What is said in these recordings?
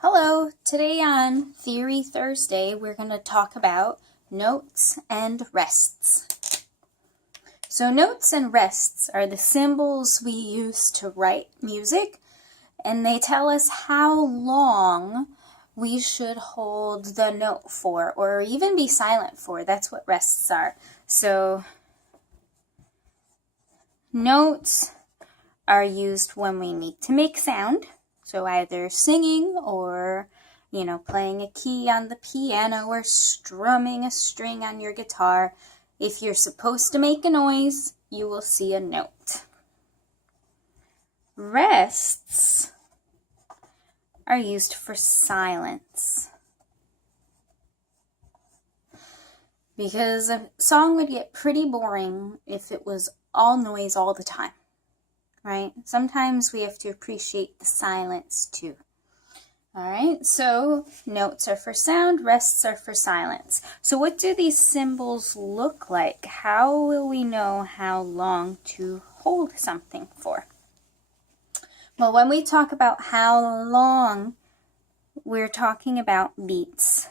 Hello, today on Theory Thursday, we're going to talk about notes and rests. So notes and rests are the symbols we use to write music, and they tell us how long we should hold the note for, or even be silent for. That's what rests are. So notes are used when we need to make sound. So either singing or, playing a key on the piano or strumming a string on your guitar. If you're supposed to make a noise, you will see a note. Rests are used for silence. Because a song would get pretty boring if it was all noise all the time. Right? Sometimes we have to appreciate the silence too. All right, so notes are for sound, rests are for silence. So what do these symbols look like? How will we know how long to hold something for? Well, when we talk about how long, we're talking about beats.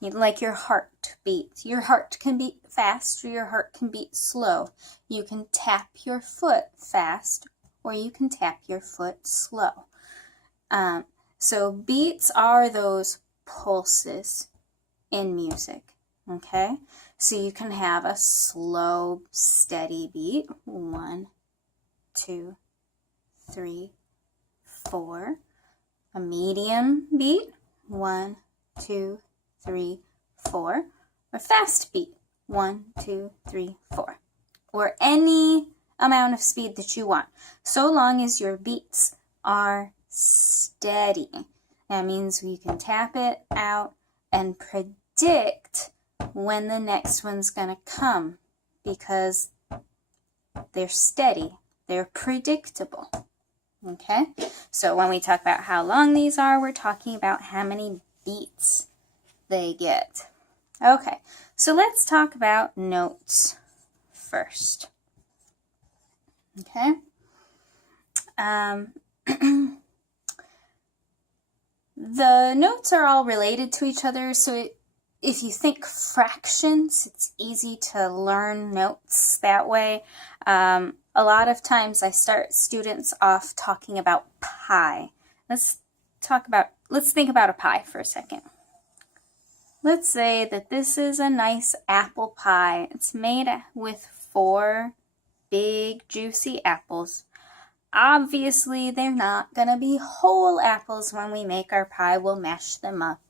Like your heart beats. Your heart can beat fast or your heart can beat slow. You can tap your foot fast or you can tap your foot slow. So beats are those pulses in music, okay? So you can have a slow, steady beat. 1, 2, 3, 4. A medium beat. 1, 2, 3, 4, or fast beat, 1, 2, 3, 4, or any amount of speed that you want, so long as your beats are steady. That means we can tap it out and predict when the next one's going to come because they're steady, they're predictable. Okay, so when we talk about how long these are, we're talking about how many beats they get. Okay, so let's talk about notes first. Okay. The notes are all related to each other, so if you think fractions, it's easy to learn notes that way. A lot of times I start students off talking about pi. Let's think about a pie for a second. Let's say that this is a nice apple pie. It's made with 4 big, juicy apples. Obviously, they're not going to be whole apples when we make our pie. We'll mash them up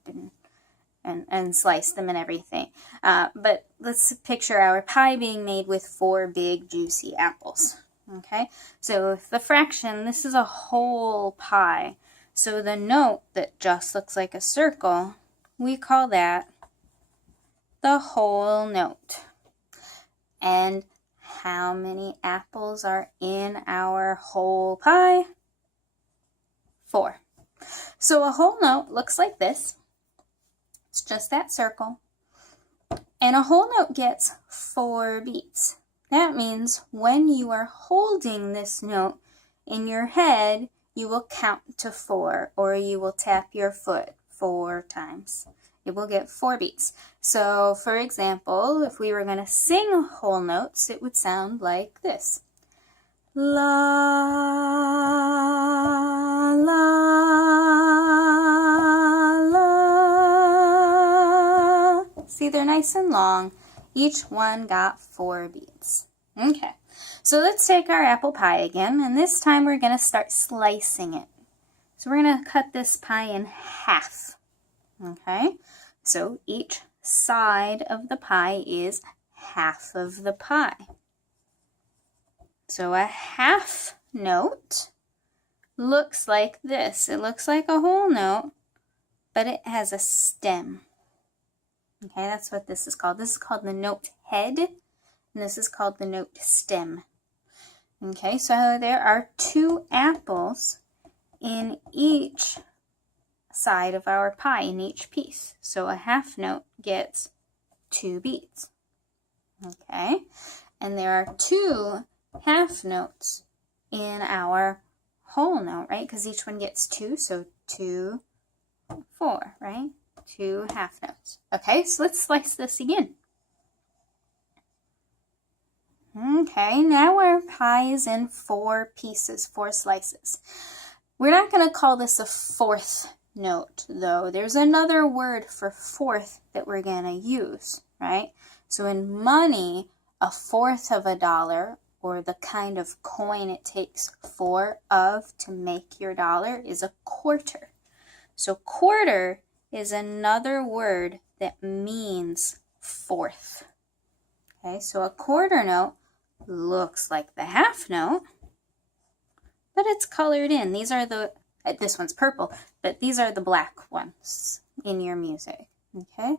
and slice them and everything. But let's picture our pie being made with 4 big, juicy apples. Okay? So if the fraction, this is a whole pie. So the note that just looks like a circle, we call that the whole note. And how many apples are in our whole pie? 4. So a whole note looks like this. It's just that circle. And a whole note gets 4 beats. That means when you are holding this note in your head, you will count to 4, or you will tap your foot 4 times. It will get 4 beats. So, for example, if we were going to sing whole notes, it would sound like this. La, la, la. See, they're nice and long. Each one got 4 beats. Okay, so let's take our apple pie again, and this time we're going to start slicing it. So we're going to cut this pie in half. Okay, so each side of the pie is half of the pie. So a half note looks like this. It looks like a whole note, but it has a stem. Okay, that's what this is called. This is called the note head, and this is called the note stem. Okay, so there are 2 apples in each side of our pie, in each piece. So a half note gets 2 beats. Okay, and there are 2 half notes in our whole note, right? Because each one gets 2, so 2, 4, right? 2 half notes. Okay, so let's slice this again. Okay, now our pie is in 4 pieces, 4 slices. We're not going to call this a fourth note, though. There's another word for fourth that we're going to use, right? So in money, a fourth of a dollar, or the kind of coin it takes 4 of to make your dollar, is a quarter. So quarter is another word that means fourth. Okay, so a quarter note looks like the half note, but it's colored in. These are this one's purple, but these are the black ones in your music. Okay,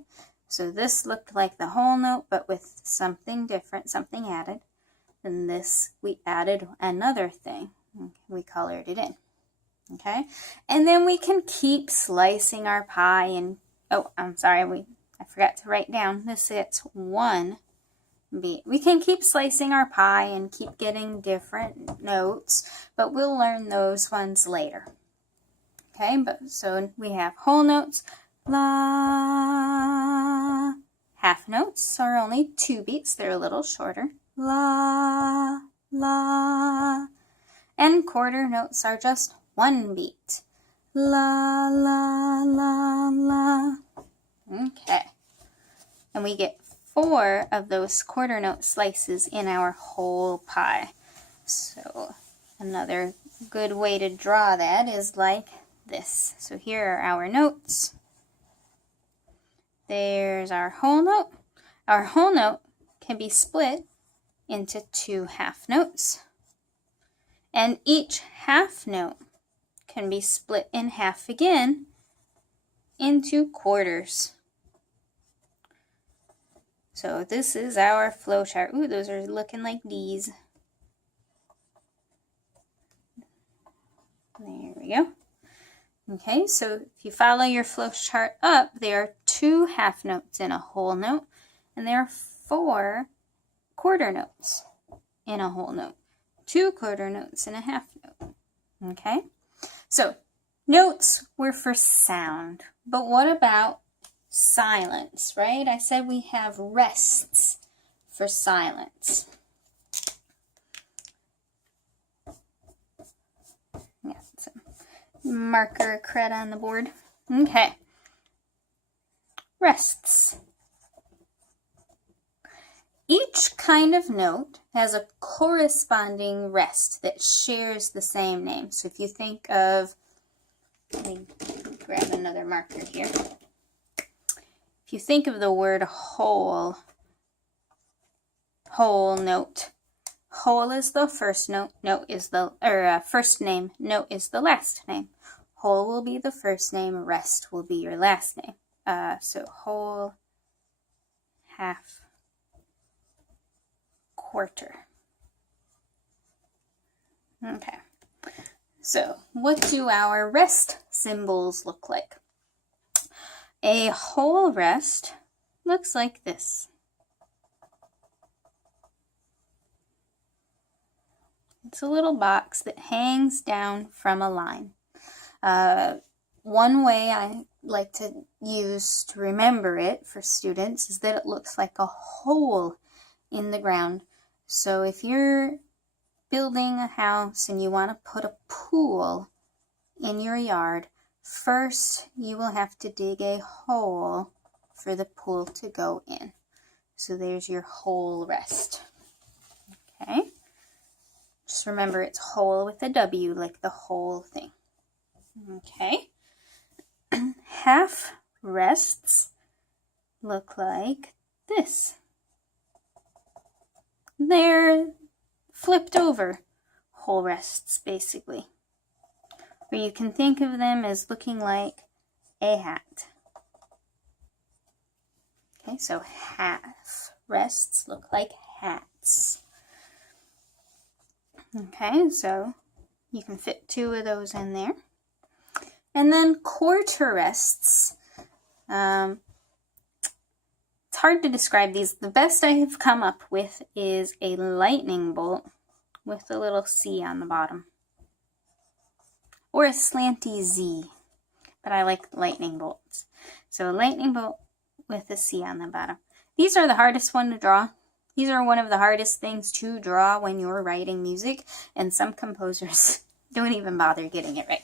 so this looked like the whole note, but with something different, something added. And this, we added another thing. We colored it in. Okay, and then we can keep slicing our pie. And oh, I'm sorry, I forgot to write down. This gets 1 beat. We can keep slicing our pie and keep getting different notes, but we'll learn those ones later. Okay, so we have whole notes, la. Half notes are only 2 beats. They're a little shorter. La, la. And quarter notes are just 1 beat. La, la, la, la. Okay. And we get 4 of those quarter note slices in our whole pie. So another good way to draw that is like this. So here are our notes. There's our whole note. Our whole note can be split into 2 half notes. And each half note can be split in half again into quarters. So this is our flow chart. Ooh, those are looking like D's. There we go. Okay, so if you follow your flow chart up, there are 2 half notes in a whole note, and there are 4 quarter notes in a whole note. 2 quarter notes in a half note. Okay, so notes were for sound, but what about silence, right? I said we have rests for silence. Yeah, some marker cred on the board. Okay, rests. Each kind of note has a corresponding rest that shares the same name. So if you think of, let me grab another marker here. If you think of the word whole note, whole is the first note, first name, note is the last name. Whole will be the first name, rest will be your last name. So whole, half, quarter. Okay, so what do our rest symbols look like? A whole rest looks like this. It's a little box that hangs down from a line. One way I like to use to remember it for students is that it looks like a hole in the ground. So if you're building a house and you want to put a pool in your yard, first you will have to dig a hole for the pool to go in. So there's your whole rest. Okay, just remember it's whole with a W, like the whole thing. Okay, half rests look like this. They're flipped over whole rests, basically. Or you can think of them as looking like a hat. Okay, so half rests look like hats. Okay, so you can fit 2 of those in there. And then quarter rests. It's hard to describe these. The best I have come up with is a lightning bolt with a little C on the bottom. or a slanty Z, but I like lightning bolts. So a lightning bolt with a C on the bottom. These are the hardest one to draw. These are one of the hardest things to draw when you're writing music, and some composers don't even bother getting it right.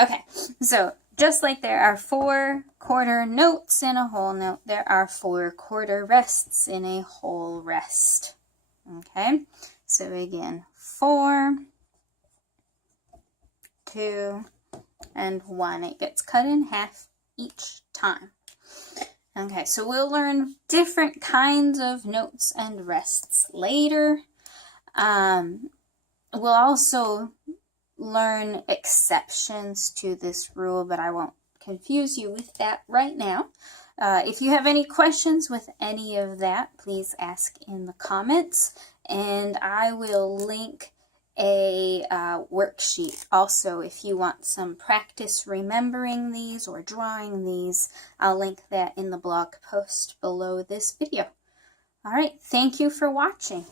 Okay, so just like there are 4 quarter notes in a whole note, there are 4 quarter rests in a whole rest. Okay, so again, 4, 2, and 1. It gets cut in half each time. Okay, so we'll learn different kinds of notes and rests later. We'll also learn exceptions to this rule, but I won't confuse you with that right now. If you have any questions with any of that, please ask in the comments, and I will link a worksheet also if you want some practice remembering these or drawing these. I'll link that in the blog post below this video. All right, thank you for watching.